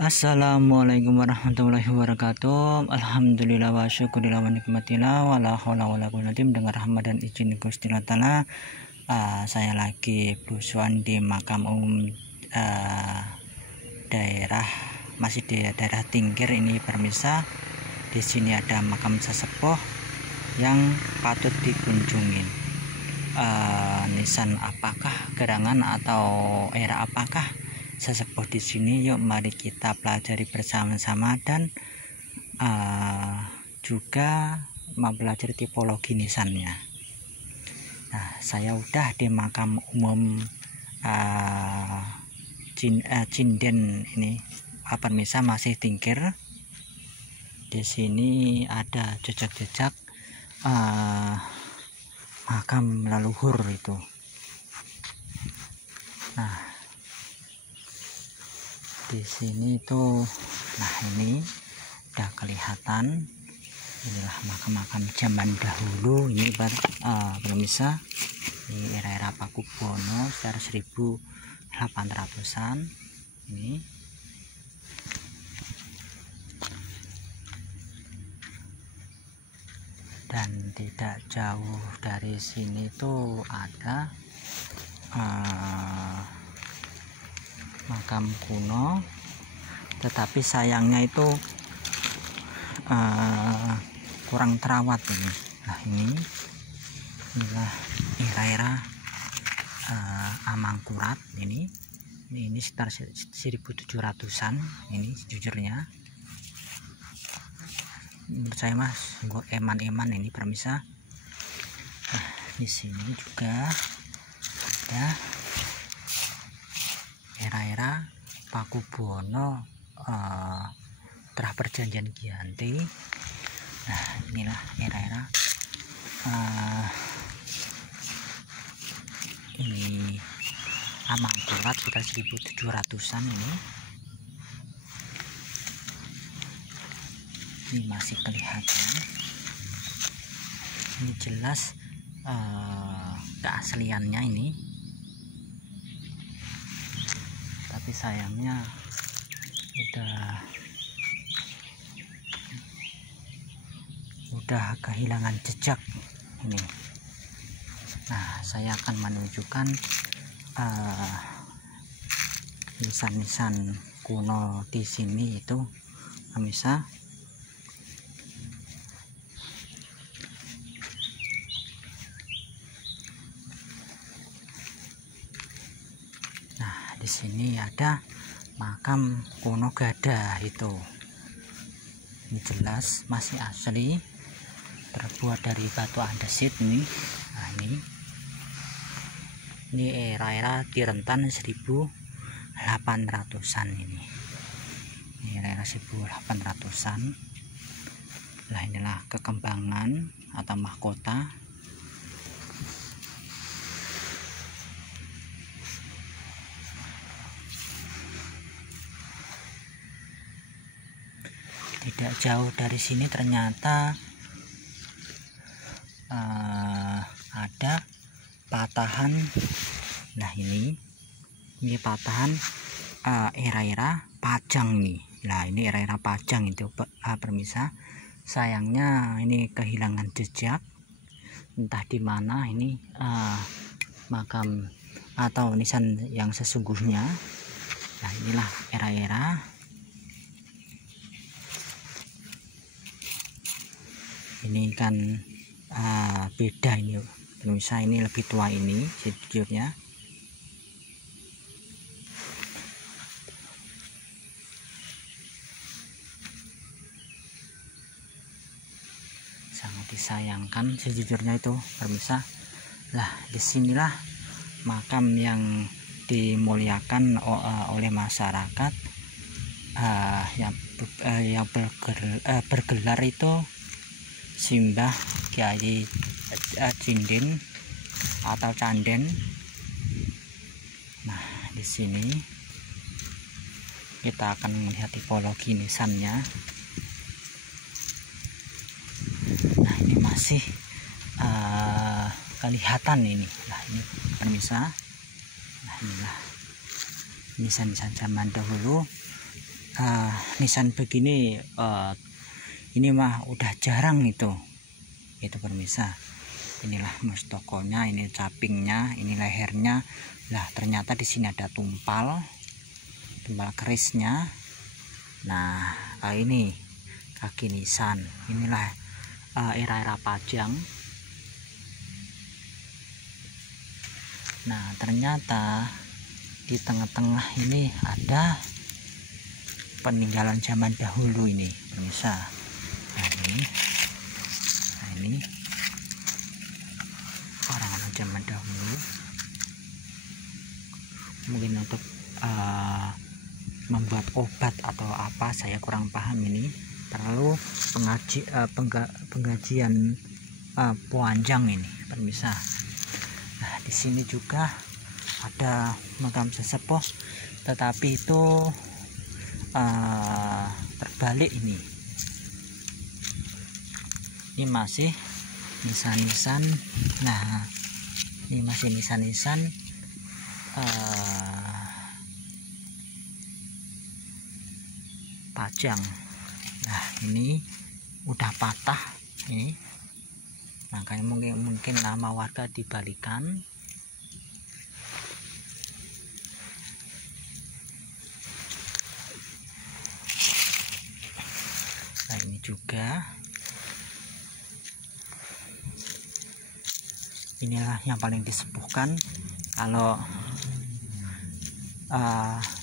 Assalamualaikum warahmatullahi wabarakatuh. Alhamdulillah wa syukurillah wa nikmatillah wa la haula wa la quwwata dengan rahmat dan izin Gusti Allah Ta'ala. Saya lagi belusuan di makam umum daerah, masih di daerah Tingkir ini permisa. Di sini ada makam sesepuh yang patut dikunjungin. Nisan apakah, gerangan atau era apakah sesepuh di sini? Yuk mari kita pelajari bersama-sama dan juga mempelajari tipologi nisannya. Nah, saya udah di makam umum Cinden ini permisa, masih Tingkir. Di sini ada jejak-jejak makam leluhur itu. Nah, di sini tuh, nah ini udah kelihatan. Inilah makam-makam zaman dahulu. Ini pemirsa, ini era-era Pakubuwono sekitar 1800-an. Ini dan tidak jauh dari sini tuh ada makam kuno, tetapi sayangnya itu kurang terawat ini. Nah, inilah era-era Amangkurat ini sekitar 1700-an ini sejujurnya. Menurut saya mas, eman-eman ini permisa. Nah, di sini juga ada era-era Pakubuwono setelah perjanjian Giyanti. Nah, inilah era-era ini Amangkurat sekitar 1700-an ini. Ini masih kelihatan. Ini jelas keasliannya ini. Tapi sayangnya udah kehilangan jejak ini. Nah, saya akan menunjukkan nisan-nisan kuno di sini itu bisa. Nah, di sini ada makam kuno Gada itu. Ini jelas masih asli, terbuat dari batu andesit ini. Nah, ini era-era di rentan 1800-an ini. Ini era 1800-an. Nah, inilah kekembangan atau mahkota. Tidak jauh dari sini ternyata ada patahan. Nah, ini patahan era-era Pajang nih. Nah, ini era-era Pajang itu permisa. Sayangnya ini kehilangan jejak, entah di mana ini makam atau nisan yang sesungguhnya. Nah, inilah era-era. Ini kan beda ini pemirsa, ini lebih tua ini sejujurnya. Sangat disayangkan sejujurnya itu pemirsa. Lah, disinilah makam yang dimuliakan oleh masyarakat yang bergelar itu Simbah Kyai Cinden atau Canden. Nah, di sini kita akan melihat tipologi nisannya. Nah, ini masih kelihatan ini. Nah, ini permisa. Nah, inilah nisan-nisan zaman dahulu nisan begini ini mah udah jarang itu pemirsa. Inilah mustokonya, ini capingnya, ini lehernya. Lah ternyata di sini ada tumpal kerisnya. Nah ini kaki nisan. Inilah era-era Pajang. Nah ternyata di tengah-tengah ini ada peninggalan zaman dahulu ini pemirsa. Nah ini orang-orang zaman dahulu, mungkin untuk membuat obat atau apa, saya kurang paham ini. Terlalu penggajian Puanjang ini pemirsa. Nah di sini juga ada makam sesepuh, tetapi itu terbalik ini masih nisan-nisan. Nah ini masih nisan-nisan Pajang. Nah ini udah patah ini, makanya mungkin nama warga dibalikan. Nah ini juga, inilah yang paling disepuhkan. Kalau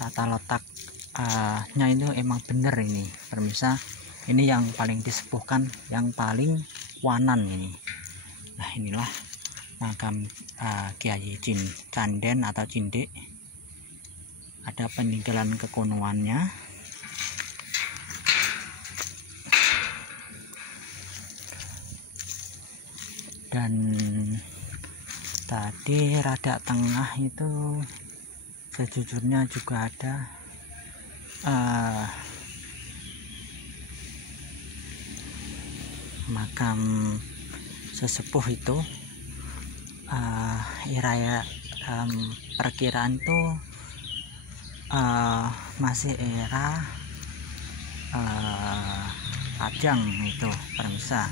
tata letaknya itu emang bener ini pemirsa. Ini yang paling disepuhkan, yang paling wanan ini. Nah inilah makam Kiai Jin Canden atau Cinde. Ada peninggalan kekunoannya. Dan tadi rada tengah itu sejujurnya juga ada makam sesepuh itu. Perkiraan itu masih era Pajang itu pemirsa.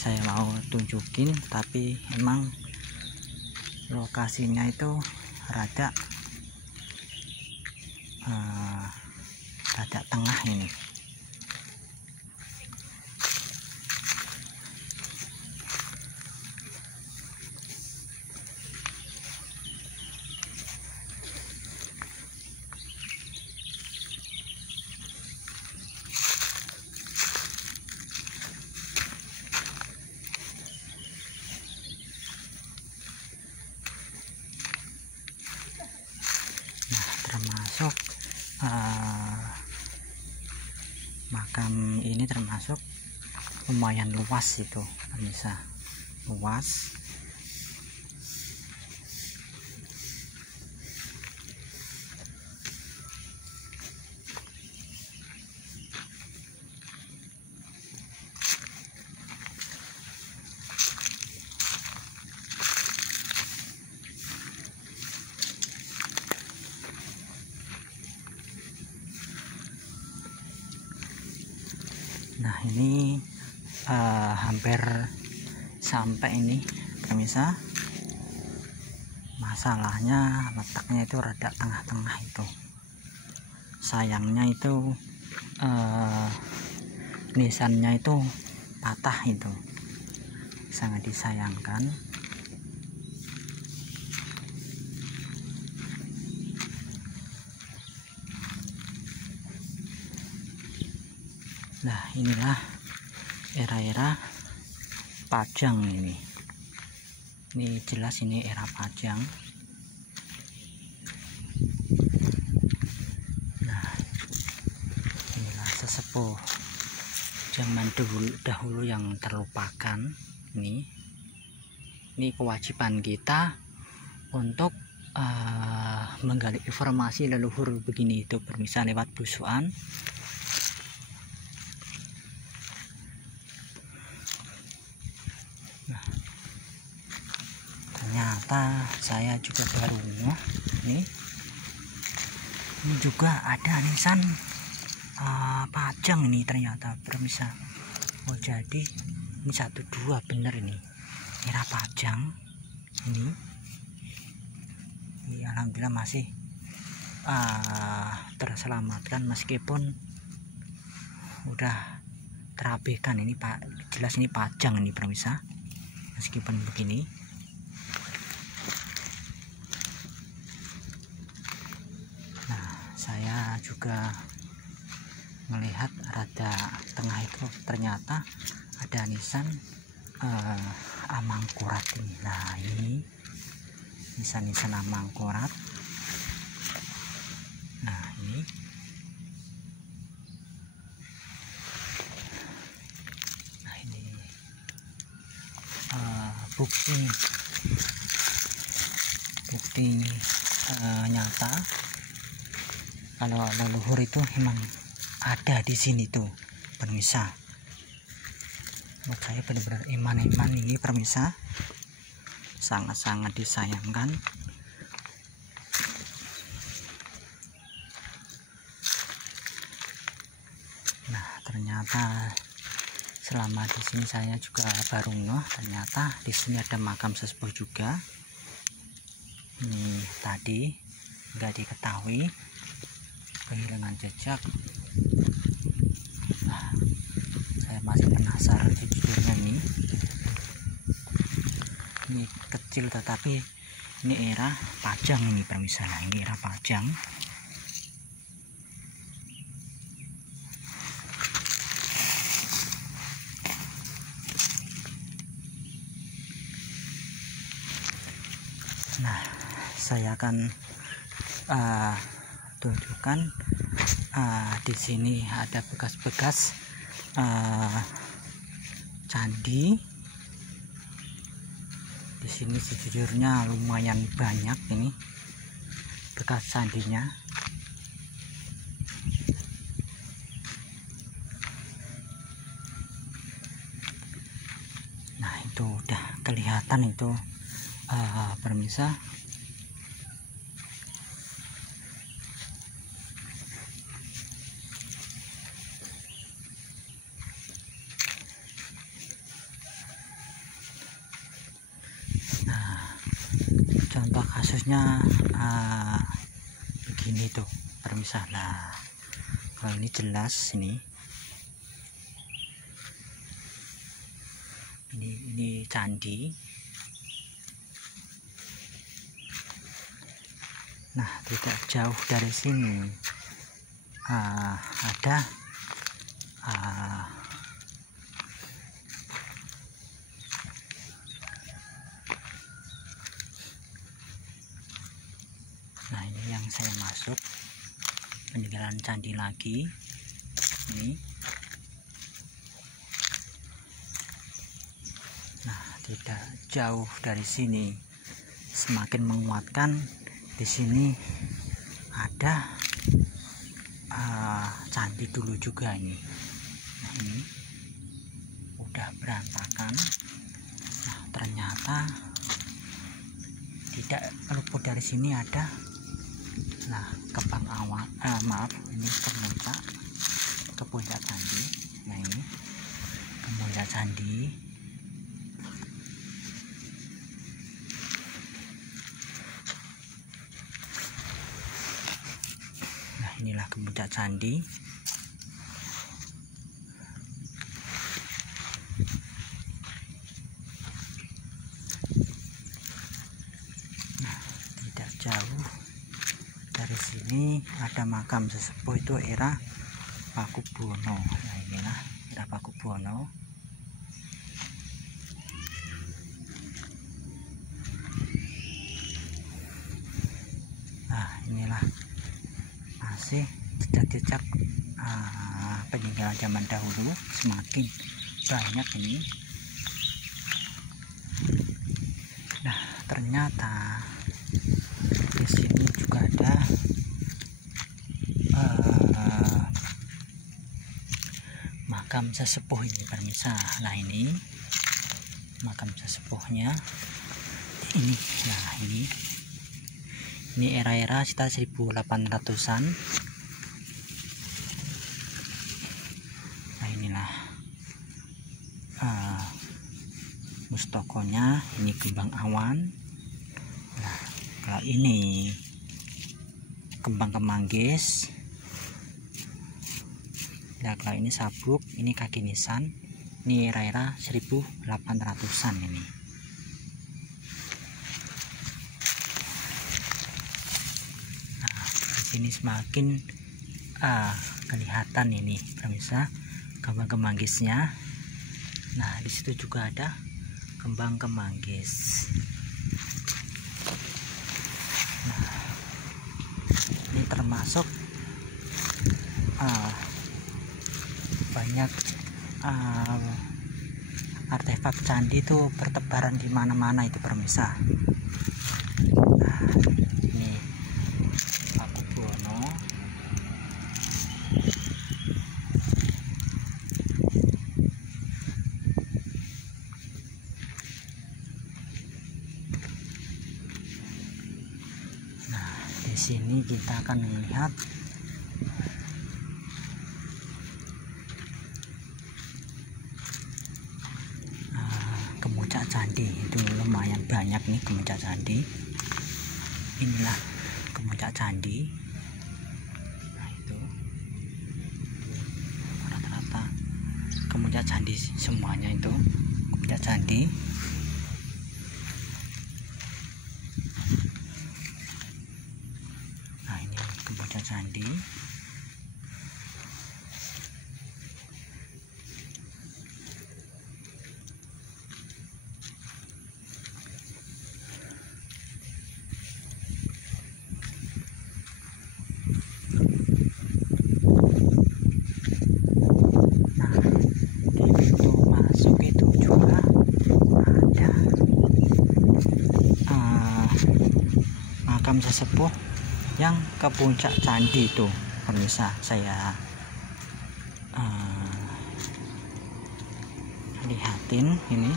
Saya mau tunjukin, tapi emang lokasinya itu rada tengah ini. Termasuk makam ini termasuk lumayan luas itu pemirsa, luas. Nah ini hampir sampai ini pemirsa. Masalahnya letaknya itu rada tengah-tengah itu. Sayangnya itu nisannya itu patah itu, sangat disayangkan. Nah inilah era-era Pajang ini jelas ini era Pajang. Nah inilah sesepuh zaman dahulu yang terlupakan. Ini kewajiban kita untuk menggali informasi leluhur begini itu pemirsa lewat busuan. Nah, ternyata saya juga baru ini juga ada nisan Pajang ini ternyata pemirsa. Oh jadi ini 1 2 bener ini era Pajang ini. Alhamdulillah masih terselamatkan meskipun udah terabaikan. Ini Pak, jelas ini Pajang ini pemirsa meskipun begini. Nah saya juga melihat rada tengah itu ternyata ada nisan amangkurat ini. Nah ini nisan-nisan amangkurat. Nah ini bukti nyata kalau leluhur itu memang ada di sini tuh pemirsa. Buat saya benar-benar iman ini pemirsa, sangat-sangat disayangkan. Nah ternyata selama di sini saya juga baru ngeh ternyata di sini ada makam sesepuh juga. Ini tadi nggak diketahui, kehilangan jejak. Nah, saya masih penasaran sejujurnya nih. Ini kecil tetapi ini era Pajang ini pemirsa. Nah ini era Pajang. Nah saya akan tunjukkan di sini ada bekas-bekas candi. Di sini sejujurnya lumayan banyak ini bekas candinya. Nah itu udah kelihatan itu pemirsa. Contoh kasusnya begini tuh pemirsa. Nah kalau ini jelas ini candi. Nah tidak jauh dari sini ada nah ini yang saya masuk peninggalan candi lagi ini. Nah tidak jauh dari sini, semakin menguatkan di sini ada candi dulu juga ini. Nah ini udah berantakan. Nah ternyata tidak luput dari sini ada kebang awan, maaf ini ke puncak candi. Nah ini ke puncak candi. Nah inilah ke puncak candi. Nah tidak jauh dari sini ada makam sesepuh itu era Pakubuwono. Nah inilah era Pakubuwono. Nah inilah masih jejak-jejak peninggalan zaman dahulu, semakin banyak ini. Nah ternyata di sini juga ada makam sesepuh ini pemirsa. Nah ini makam sesepuhnya ini. Nah ini era-era sekitar 1800-an. mustokonya, ini kembang awan. Nah, kalau ini kembang kemanggis. Nah, kalau ini sabuk, ini kaki nisan, ini Raira 1800-an ini. Nah, ini semakin kelihatan ini pemirsa kembang kemanggisnya. Nah, di situ juga ada kembang kemanggis. Nah, ini termasuk banyak artefak candi itu bertebaran di mana-mana itu pemirsa. Nah, ini Pakubuwono. Nah, di sini kita akan melihat kemuncak candi. Itu lumayan banyak nih kemuncak candi. Inilah kemuncak candi. Nah, itu rata-rata kemuncak candi semuanya, itu kemuncak candi. Nah, ini kemuncak candi. Makam sesepuh yang ke puncak candi itu pemirsa, saya lihatin ini.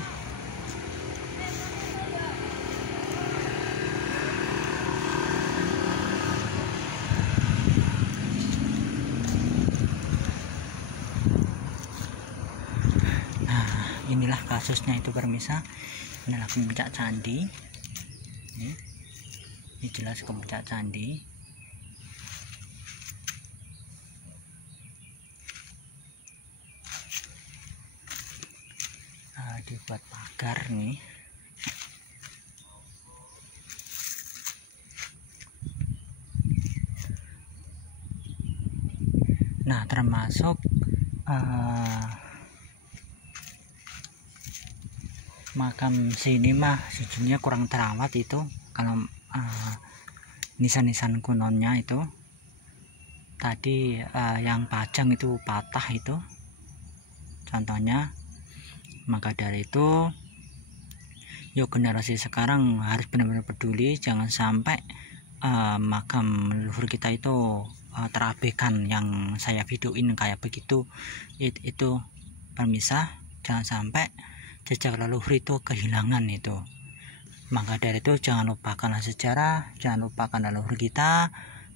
Nah, inilah kasusnya itu pemirsa. Inilah kemuncak candi. Ini jelas kemuncak candi. Dibuat pagar nih. Nah, termasuk makam sini mah sejujurnya kurang terawat itu. Kalau nisan-nisan kunonya itu tadi yang pajang itu patah itu contohnya. Maka dari itu yuk generasi sekarang harus benar-benar peduli, jangan sampai makam leluhur kita itu terabaikan. Yang saya videoin kayak begitu itu pemirsa, jangan sampai jejak leluhur itu kehilangan itu. Maka dari itu jangan lupakanlah sejarah, jangan lupakan leluhur kita,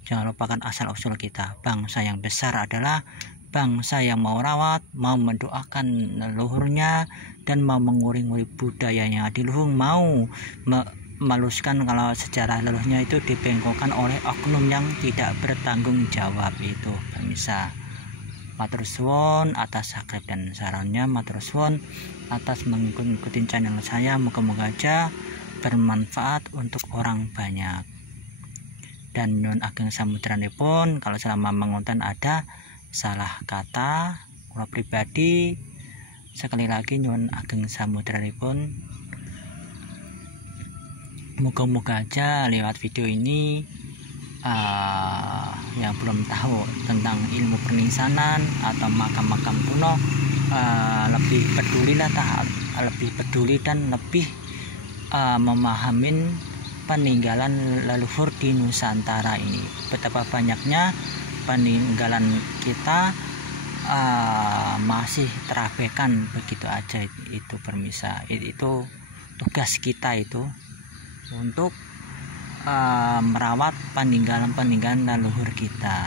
jangan lupakan asal usul kita. Bangsa yang besar adalah bangsa yang mau rawat, mau mendoakan leluhurnya, dan mau menguri-nguri budayanya di luhur, mau meluskan kalau sejarah leluhurnya itu dibengkokkan oleh oknum yang tidak bertanggung jawab itu pemirsa. Matur suwun atas subscribe dan sarannya, matur suwun atas mengikuti channel saya. Moga-moga aja bermanfaat untuk orang banyak. Dan nyuwun ageng samudranipun kalau selama mengonten ada salah kata kula pribadi, sekali lagi nyuwun ageng samudranipun. Moga-moga aja lewat video ini yang belum tahu tentang ilmu pernisanan atau makam-makam kuno lebih peduli dan lebih memahamin peninggalan leluhur di Nusantara ini. Betapa banyaknya peninggalan kita masih terabaikan begitu aja itu pemirsa. Itu tugas kita itu untuk merawat peninggalan leluhur kita.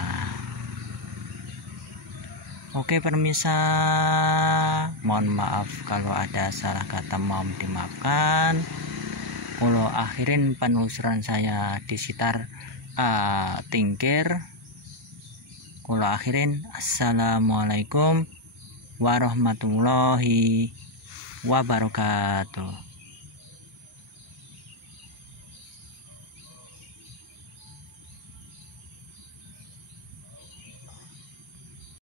Oke permisa, mohon maaf kalau ada salah kata, mohon dimaafkan. Kalau akhirin penelusuran saya di sekitar Tingkir. Kalau akhirin assalamualaikum warahmatullahi wabarakatuh.